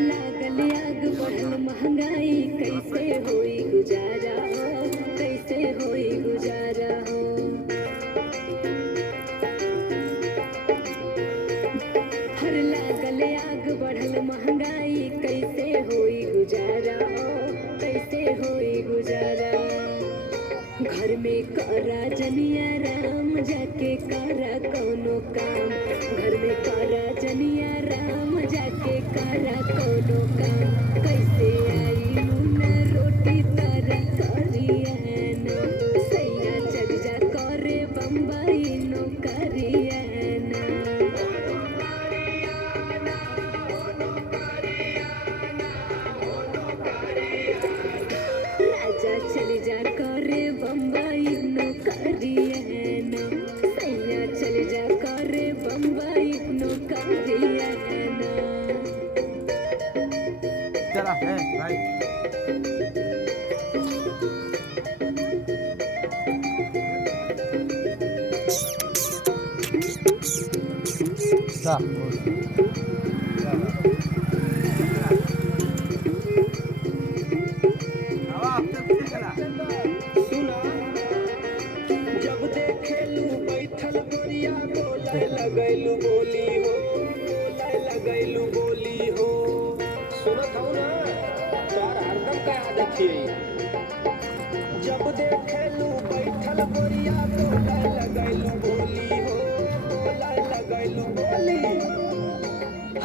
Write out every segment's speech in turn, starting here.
लागल आग बढ़ल महंगाई कैसे होई गुजारा हो, कैसे होई गुजारा हो। हर लागल आग बढ़ल महंगाई कैसे होई गुजारा हो, कैसे होई गुजारा। घर में करा जनिया राम जाके करा कौनो काम, घर में करा जनिया राम जाके करा कौनो काम। कैसे आई नून रोटी तारा करियाना, सैया चल जा करे बम्बई नौकरियाना। राजा चल जा करे बम्बई नौकरियाना, सैया चल जा करे बम्बई नौकरियाना। चला है भाई जब देखेलू बैठल गोरिया बोले लगैलू बोली हो, बोले लगैलू बोली हो। सुनत हूँ ना तोर हरदम का आदत है। जब देखेलू बैठल गोरिया बोले लगैलू बोली हो, बोले लगैलू बोली।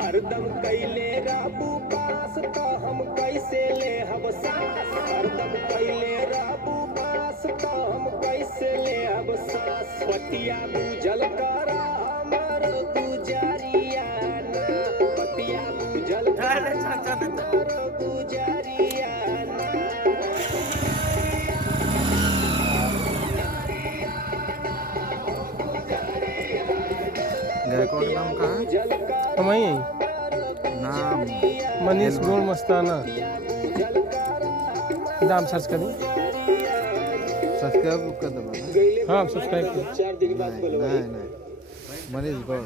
हरदम कैले राबू पास तो हम कैसे ले हब सास, हरदम कैले राबू पास तो हम कैसे ले हब सास। पतिया बुझल करा हमर गुजारिया ना, पतिया बुझल करा हमर गुजारिया ना। गायकवाड़ नाम का है? हम ही नाम मनीष गोल मस्ताना। नाम सर्च करें। सब्सक्राइब कर दबाना। हाँ सब्सक्राइब करें। नहीं नहीं मनीष गौड़।